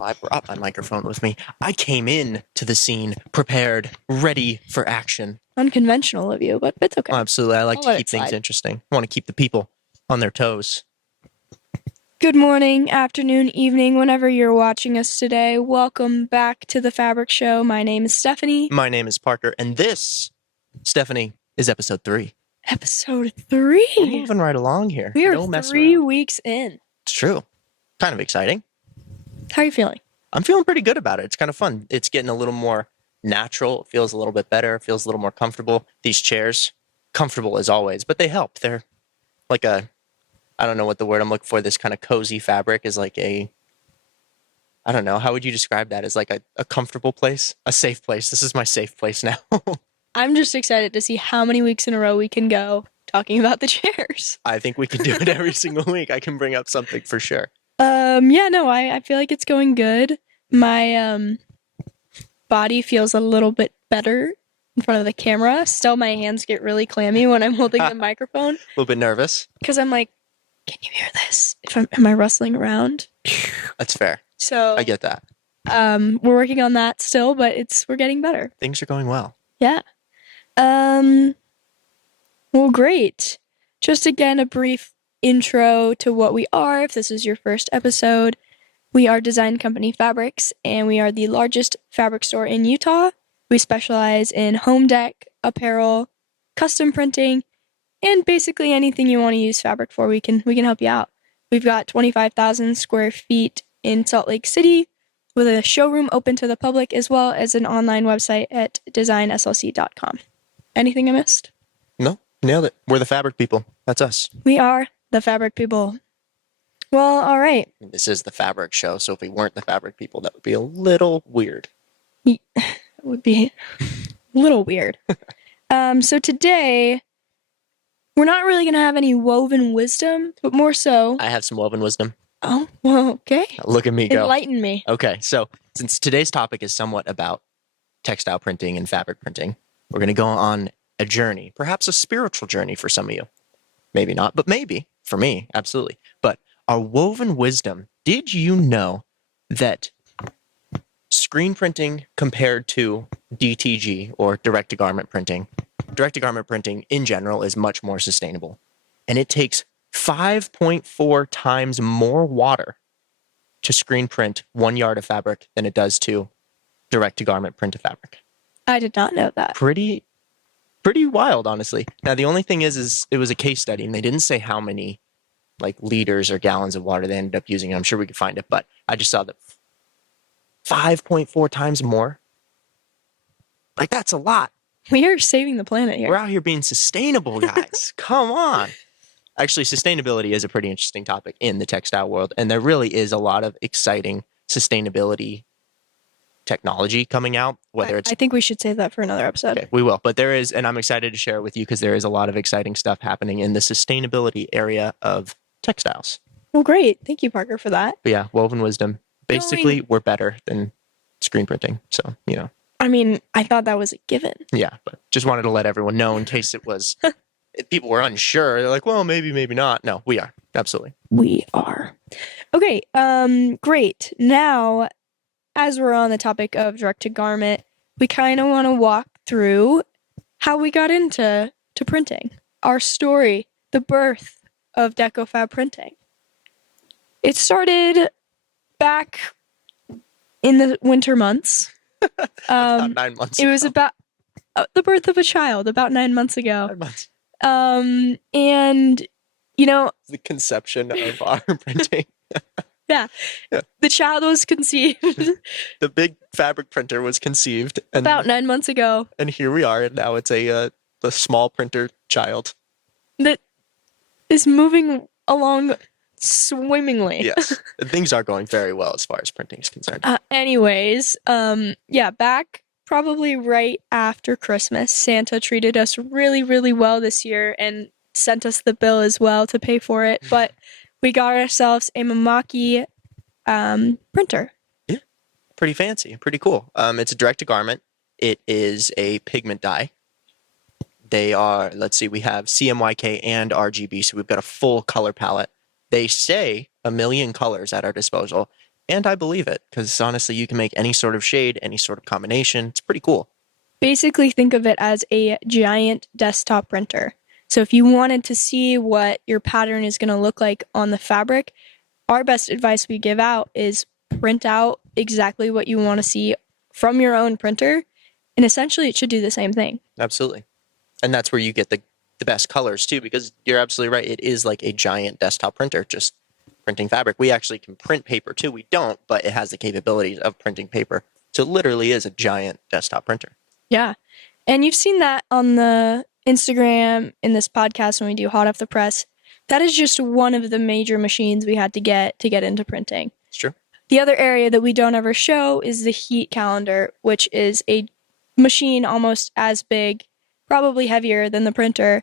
I brought my microphone with me. I came in to the scene prepared, ready for action. Unconventional of you, but it's okay. Oh, absolutely. I like I'll to let keep it things slide. interesting. I want to keep the people on their toes. Good morning, afternoon, evening, whenever you're watching us today. Welcome back to the Fabric Show. My name is Stephanie. My name is Parker, and this, Stephanie, is episode 3. Episode 3. We're moving right along here. We are No messing 3 around. weeks in. It's true. Kind of exciting. How are you feeling? I'm feeling pretty good about it. It's kind of fun. It's getting a little more natural. It feels a little bit better. It feels a little more comfortable. These chairs, comfortable as always, but they help. They're like a, I don't know what the word I'm looking for. This kind of cozy fabric is like a, I don't know. How would you describe that? As like a comfortable place? A safe place. This is my safe place now. I'm just excited to see how many weeks in a row we can go talking about the chairs. I think we can do it every single week. I can bring up something for sure. I feel like it's going good. My body feels a little bit better in front of the camera. Still, my hands get really clammy when I'm holding the microphone. A little bit nervous. Because I'm like, can you hear this? Am I rustling around? That's fair. So I get that. we're working on that still, but we're getting better. Things are going well. Yeah. Well, great. Just again, a brief intro to what we are. If this is your first episode, we are Design Company Fabrics, and we are the largest fabric store in Utah. We specialize in home deck, apparel, custom printing, and basically anything you want to use fabric for. We can help you out. We've got 25,000 square feet in Salt Lake City, with a showroom open to the public, as well as an online website at designslc.com. Anything I missed? No, nailed it. We're the fabric people. That's us. We are the fabric people. Well, all right. This is the fabric show, so if we weren't the fabric people, that would be a little weird. It would be a little weird. So today, we're not really going to have any woven wisdom, but more so... I have some woven wisdom. Oh, well, okay. Look at me go. Enlighten me. Okay, so since today's topic is somewhat about textile printing and fabric printing, we're going to go on a journey, perhaps a spiritual journey for some of you. Maybe not, but maybe. For me, absolutely. But our woven wisdom, did you know that screen printing compared to DTG, or direct-to-garment printing in general is much more sustainable. And it takes 5.4 times more water to screen print 1 yard of fabric than it does to direct-to-garment print a fabric. I did not know that. Pretty wild, honestly. Now, the only thing is it was a case study, and they didn't say how many like liters or gallons of water they ended up using. I'm sure we could find it, but I just saw that 5.4 times more. Like, that's a lot. We are saving the planet here. We're out here being sustainable, guys. Come on. Actually, sustainability is a pretty interesting topic in the textile world, and there really is a lot of exciting sustainability technology coming out, whether it's... I think we should save that for another episode. Okay, we will. But there is, and I'm excited to share it with you because there is a lot of exciting stuff happening in the sustainability area of textiles. Well, great. Thank you, Parker, for that. But yeah, woven wisdom. Basically, we're better than screen printing. So, you know. I mean, I thought that was a given. Yeah, but just wanted to let everyone know in case it was... people were unsure. They're like, well, maybe not. No, we are. Absolutely. We are. Okay, great. Now, as we're on the topic of direct-to-garment, we kind of want to walk through how we got into printing. Our story, the birth of DecoFab printing. It started back in the winter months. About 9 months ago. It was about the birth of a child about 9 months ago. 9 months. And, you know... The conception of our printing. Yeah. The child was conceived. The big fabric printer was conceived. And, about 9 months ago. And here we are, and now it's the small printer child. That is moving along swimmingly. Yes. Things are going very well as far as printing is concerned. Back probably right after Christmas, Santa treated us really, really well this year and sent us the bill as well to pay for it. But we got ourselves a Mamaki printer. Yeah, pretty fancy, pretty cool. It's a direct-to-garment. It is a pigment dye. They are, let's see, we have CMYK and RGB, so we've got a full color palette. They say 1 million colors at our disposal. And I believe it, because honestly, you can make any sort of shade, any sort of combination. It's pretty cool. Basically, think of it as a giant desktop printer. So if you wanted to see what your pattern is going to look like on the fabric, our best advice we give out is print out exactly what you want to see from your own printer, and essentially it should do the same thing. Absolutely. And that's where you get the best colors too, because you're absolutely right. It is like a giant desktop printer, just printing fabric. We actually can print paper too. We don't, but it has the capabilities of printing paper. So it literally is a giant desktop printer. Yeah. And you've seen that on the Instagram in this podcast when we do Hot Off the Press. That is just one of the major machines we had to get into printing. It's true. The other area that we don't ever show is the heat calendar, which is a machine almost as big, probably heavier than the printer,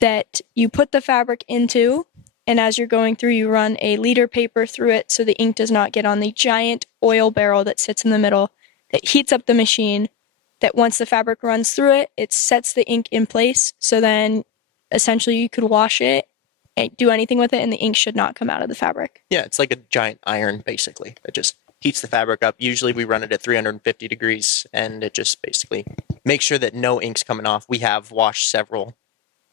that you put the fabric into, and as you're going through, you run a liter paper through it so the ink does not get on the giant oil barrel that sits in the middle that heats up the machine, that once the fabric runs through it, it sets the ink in place, so then essentially you could wash it and do anything with it, and the ink should not come out of the fabric. Yeah, it's like a giant iron, basically. It just heats the fabric up. Usually we run it at 350 degrees, and it just basically makes sure that no ink's coming off. We have washed several,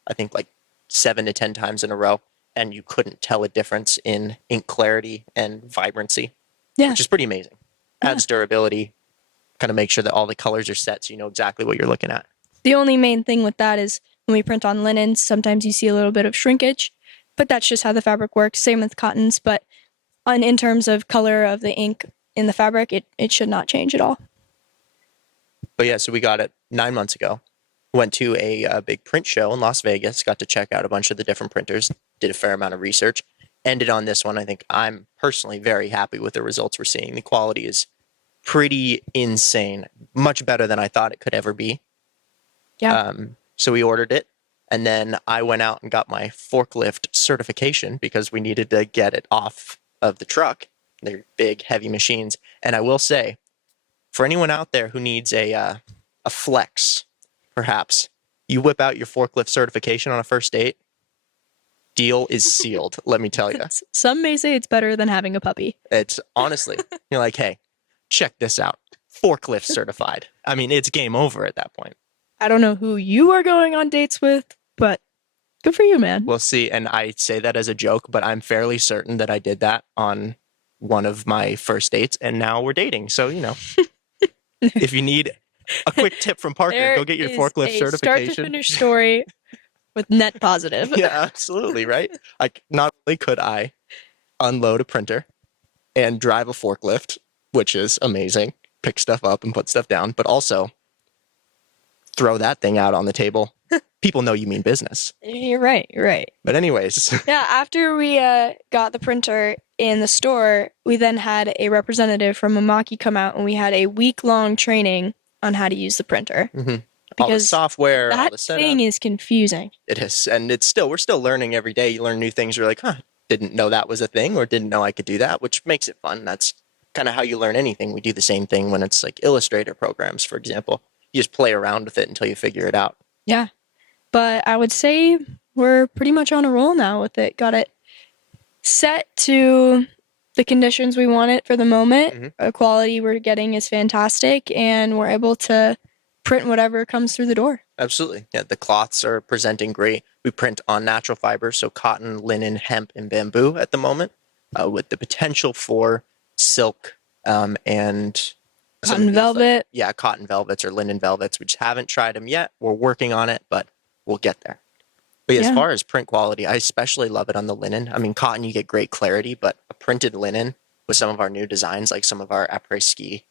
I think like 7 to 10 times in a row, and you couldn't tell a difference in ink clarity and vibrancy, which is pretty amazing. Adds durability, kind of make sure that all the colors are set so you know exactly what you're looking at. The only main thing with that is when we print on linens, sometimes you see a little bit of shrinkage, but that's just how the fabric works. Same with cottons, but in terms of color of the ink in the fabric, it should not change at all. But yeah, so we got it 9 months ago. Went to a big print show in Las Vegas, got to check out a bunch of the different printers, did a fair amount of research, ended on this one. I think I'm personally very happy with the results we're seeing. The quality is pretty insane, much better than I thought it could ever be. Yeah. So we ordered it, and then I went out and got my forklift certification because we needed to get it off of the truck. They're big, heavy machines. And I will say, for anyone out there who needs a flex, perhaps, you whip out your forklift certification on a first date, deal is sealed, let me tell you. Some may say it's better than having a puppy. It's honestly, you're like, hey, check this out. Forklift certified. I mean, it's game over at that point. I don't know who you are going on dates with, but good for you, man. We'll see. And I say that as a joke, but I'm fairly certain that I did that on one of my first dates, and now we're dating. So, you know, if you need a quick tip from Parker, go get your forklift certification. Start to finish story with net positive. Yeah, absolutely, right? Like, not only could I unload a printer and drive a forklift, which is amazing, pick stuff up and put stuff down, but also throw that thing out on the table. People know you mean business. You're right. But anyways. Yeah, after we got the printer in the store, we then had a representative from Mamaki come out, and we had a week-long training on how to use the printer. Mm-hmm. All the software, all the setup. That thing is we're still learning every day. You learn new things. You're like, didn't know that was a thing, or didn't know I could do that, which makes it fun. That's kind of how you learn anything. We do the same thing when it's like Illustrator programs, for example. You just play around with it until you figure it out. Yeah. But I would say we're pretty much on a roll now with it. Got it set to the conditions we want it for the moment. Mm-hmm. The quality we're getting is fantastic, and we're able to print whatever comes through the door. Absolutely. Yeah, the cloths are presenting great. We print on natural fibers, so cotton, linen, hemp, and bamboo at the moment, with the potential for silk and cotton velvet. Cotton velvets or linen velvets. We just haven't tried them yet. We're working on it, but we'll get there. But as far as print quality, I especially love it on the linen. I mean, cotton, you get great clarity, but a printed linen with some of our new designs, like some of our après-ski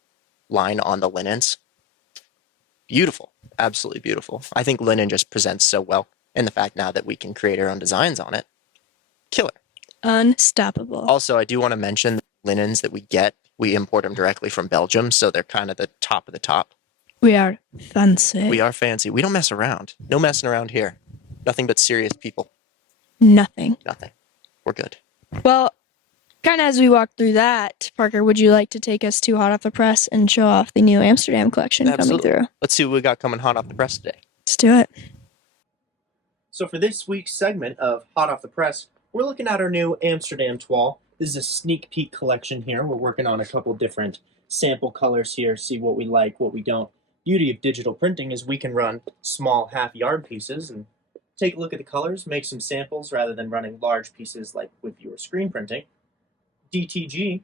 line on the linens, beautiful. Absolutely beautiful. I think linen just presents so well. And the fact now that we can create our own designs on it, killer. Unstoppable. Also, I do want to mention the linens that we get. We import them directly from Belgium, so they're kind of the top of the top. We are fancy. We are fancy. We don't mess around. No messing around here. Nothing but serious people. Nothing. We're good. Well, kind of as we walk through that, Parker, would you like to take us to Hot Off the Press and show off the new Amsterdam collection coming through? Let's see what we got coming hot off the press today. Let's do it. So for this week's segment of Hot Off the Press, we're looking at our new Amsterdam toile. This is a sneak peek collection here. We're working on a couple different sample colors here, see what we like, what we don't. Beauty of digital printing is we can run small half-yard pieces and take a look at the colors, make some samples rather than running large pieces like with your screen printing. DTG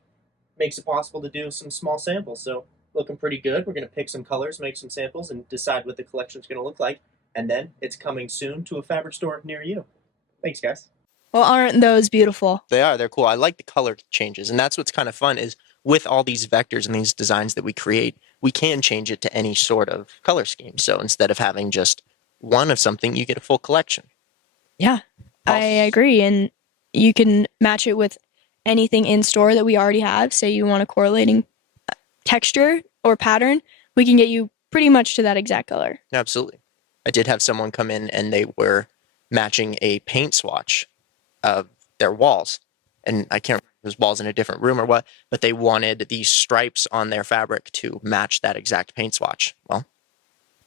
makes it possible to do some small samples, so looking pretty good. We're going to pick some colors, make some samples, and decide what the collection is going to look like. And then it's coming soon to a fabric store near you. Thanks, guys. Well, aren't those beautiful? They are. They're cool. I like the color changes, and that's what's kind of fun is with all these vectors and these designs that we create, we can change it to any sort of color scheme. So instead of having just one of something, you get a full collection. Yeah, I agree. And you can match it with anything in store that we already have. Say you want a correlating texture or pattern, we can get you pretty much to that exact color. Absolutely. I did have someone come in and they were matching a paint swatch of their walls. And I can't remember if it was walls in a different room or what, but they wanted these stripes on their fabric to match that exact paint swatch. Well,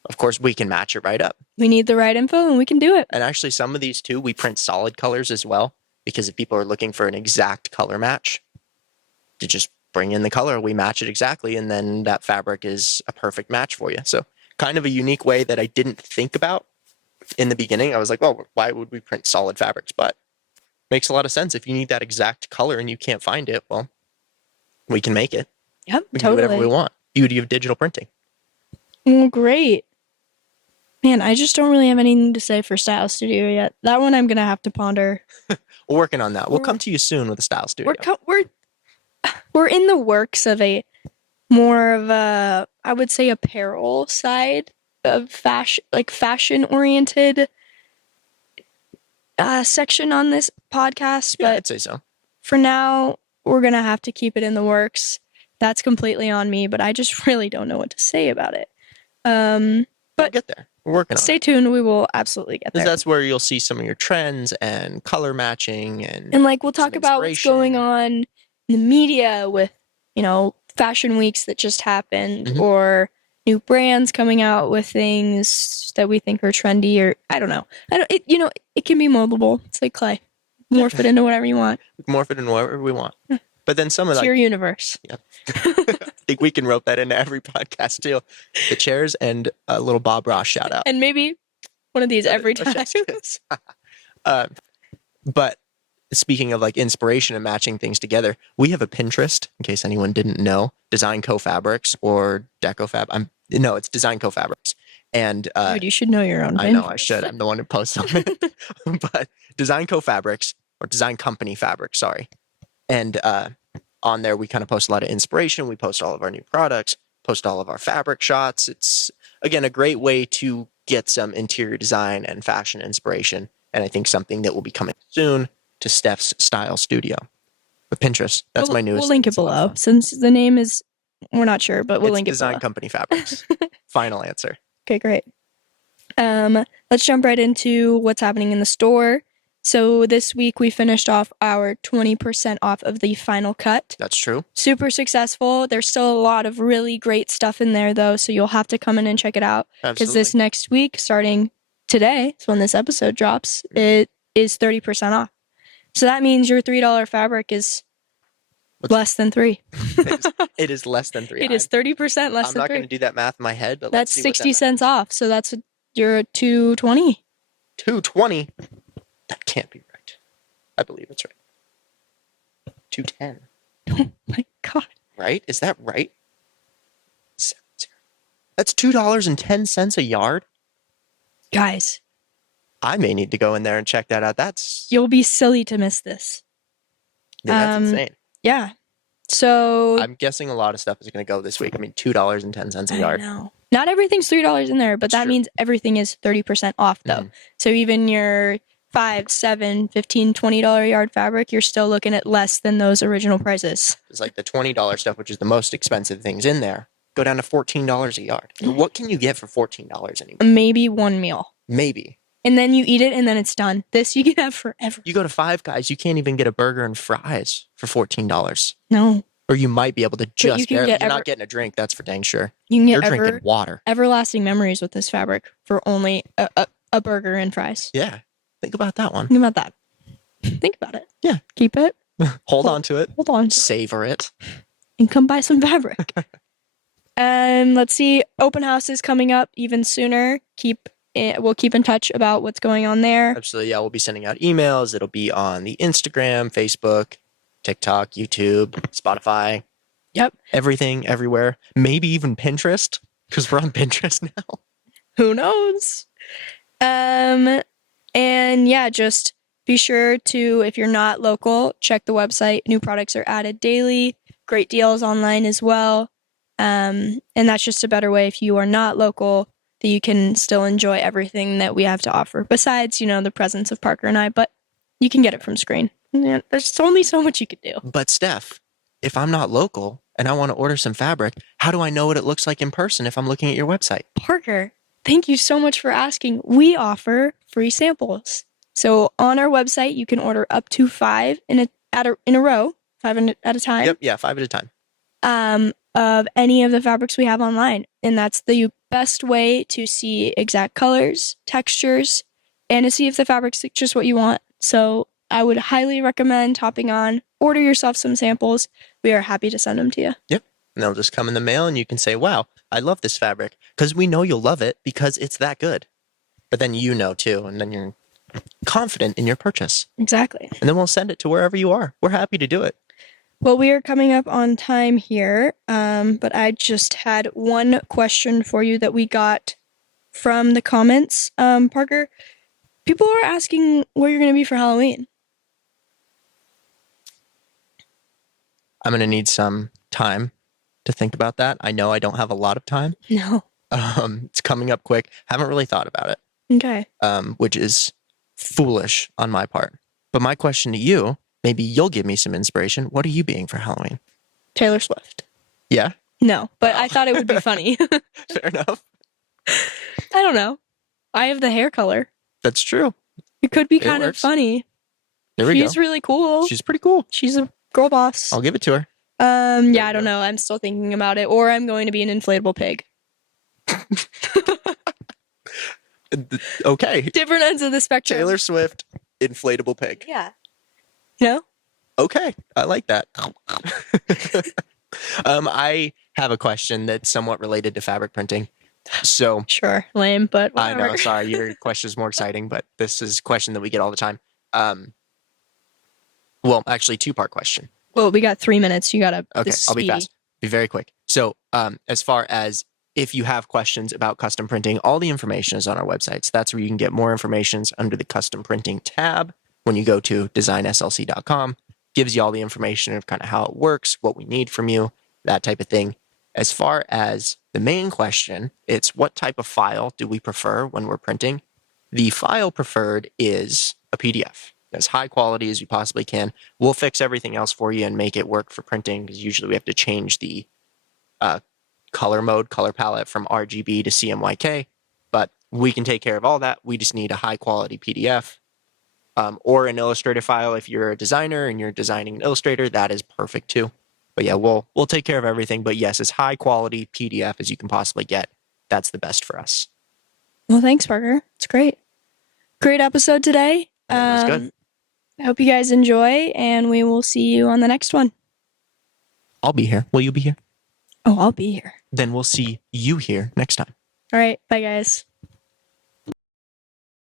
of course, we can match it right up. We need the right info and we can do it. And actually, some of these too, we print solid colors as well, because if people are looking for an exact color match, to just bring in the color, we match it exactly, and then that fabric is a perfect match for you. So kind of a unique way that I didn't think about in the beginning. I was like, well, why would we print solid fabrics? But makes a lot of sense. If you need that exact color and you can't find it, well, we can make it. Yep, We can totally. do whatever we want. Beauty of digital printing. Well, great. Man, I just don't really have anything to say for Style Studio yet. That one I'm going to have to ponder. We're working on that. We'll come to you soon with the Style Studio. We're in the works of a more of a, I would say, apparel side of fashion, like fashion-oriented section on this podcast. Yeah, But I'd say so. for now, we're going to have to keep it in the works. That's completely on me, but I just really don't know what to say about it. We'll But get there. We're working on it. stay tuned. We will absolutely get there. Because that's where you'll see some of your trends and color matching And like we'll talk some about what's going on in the media with, fashion weeks that just happened Mhm. or new brands coming out with things that we think are trendy, or I don't know. It can be moldable. It's like clay. Morph it into whatever you want. morph it in whatever we want. But then some of It's like your universe. I think we can rope that into every podcast too. The chairs and a little Bob Ross shout out. And maybe one of these every Oh, time. yes. But speaking of like inspiration and matching things together, we have a Pinterest, in case anyone didn't know, Design Co Fabrics or Deco Fab. No, it's Design Co Fabrics. And Dude, you should know your own. I know I should. I'm the one who posts on it. But Design Co Fabrics or Design Company Fabrics, sorry. And on there, we kind of post a lot of inspiration. We post all of our new products, post all of our fabric shots. It's, again, a great way to get some interior design and fashion inspiration. And I think something that will be coming soon to Steph's Style Studio. But Pinterest, that's my newest. We'll link it below. Since the name is, we're not sure, but we'll link it Design below. Company Fabrics. Final answer. Okay, great. Let's jump right into what's happening in the store. So this week we finished off our 20% off of the final cut. That's true. Super successful. There's still a lot of really great stuff in there though, so you'll have to come in and check it out. Because Absolutely. this next week, starting today, so when this episode drops, it is 30% off. So that means your $3 fabric is less than $3. It is less than $3. It is 30% less I'm than not $3. going to do that math in my head, but That's let's see what 60 cents off. So that's your $2.20. $2.20. That can't be right. I believe it's right. $2.10. Oh my god. Right? Is that right? That's $2.10 a yard. Guys, I may need to go in there and check that out. That's you'll be silly to miss this. that's insane. Yeah. So I'm guessing a lot of stuff is going to go this week. I mean, $2.10 a I yard. know. Not everything's $3 in there, but That's that true. means everything is 30% off though. Mhm. So even your $5, $7, $15, $20 yard fabric, you're still looking at less than those original prices. It's like the $20 stuff, which is the most expensive things in there, go down to $14 a yard. And what can you get for $14 anymore? Maybe one meal. Maybe. And then you eat it and then it's done. This you can have forever. You go to Five Guys, you can't even get a burger and fries for $14. No. Or you might be able to just you can barely. get You're not getting a drink, that's for dang sure. You can You're get drinking water. everlasting memories with this fabric for only a burger and fries. Yeah. Think about that one. Think about that. Think about it. Yeah. Keep it. Hold on to it. Hold on. Savor it. And come buy some fabric. And let's see, open house is coming up even sooner. We'll keep in touch about what's going on there. Absolutely. Yeah, we'll be sending out emails. It'll be on the Instagram, Facebook, TikTok, YouTube, Spotify. Yep. Everything, everywhere. Maybe even Pinterest, because we're on Pinterest now. Who knows? And yeah, just be sure to, if you're not local, check the website. New products are added daily. Great deals online as well. And that's just a better way if you are not local that you can still enjoy everything that we have to offer. Besides, the presence of Parker and I, but you can get it from screen. Yeah, there's only so much you could do. But Steph, if I'm not local and I want to order some fabric, how do I know what it looks like in person if I'm looking at your website? Parker, thank you so much for asking. We offer free samples. So on our website, you can order up to 5 in a row, 5 at a time. Yep, yeah, 5 at a time. Of any of the fabrics we have online. And that's the best way to see exact colors, textures, and to see if the fabric's just what you want. So I would highly recommend hopping on, order yourself some samples. We are happy to send them to you. Yep. And they'll just come in the mail and you can say, wow, I love this fabric. Because we know you'll love it because it's that good. But then you know too, and then you're confident in your purchase. Exactly. And then we'll send it to wherever you are. We're happy to do it. Well, we are coming up on time here, but I just had one question for you that we got from the comments. Parker, people are asking where you're going to be for Halloween. I'm going to need some time to think about that. I know I don't have a lot of time. No. It's coming up quick. Haven't really thought about it. Okay. Which is foolish on my part. But my question to you, maybe you'll give me some inspiration. What are you being for Halloween? Taylor Swift. Yeah? No, but I thought it would be funny. Fair enough. I don't know. I have the hair color. That's true. It could be kind of funny. There we go. She's really cool. She's pretty cool. She's a girl boss. I'll give it to her. Yeah, I don't know. I'm still thinking about it. Or I'm going to be an inflatable pig. Okay. Different ends of the spectrum. Taylor Swift, inflatable pig. Yeah. No? Okay. I like that. I have a question that's somewhat related to fabric printing. So sure, lame, but whatever. I know, sorry, your question is more exciting, but this is a question that we get all the time. Well, actually, 2-part question. Well, we got 3 minutes. You gotta. Okay, I'll be fast. Be very quick. So, as far as if you have questions about custom printing, all the information is on our website. So that's where you can get more information under the custom printing tab. When you go to designslc.com, gives you all the information of kind of how it works, what we need from you, that type of thing. As far as the main question, it's what type of file do we prefer when we're printing? The file preferred is a PDF, as high quality as you possibly can. We'll fix everything else for you and make it work for printing, because usually we have to change the color palette from RGB to CMYK, but we can take care of all that. We just need a high quality PDF or an Illustrator file. If you're a designer and you're designing an Illustrator, that is perfect too. But yeah, we'll take care of everything. But yes, as high quality PDF as you can possibly get. That's the best for us. Well, thanks, Parker. It's great. Great episode today. It was good. I hope you guys enjoy, and we will see you on the next one. I'll be here. Will you be here? Oh, I'll be here. Then we'll see you here next time. All right. Bye, guys.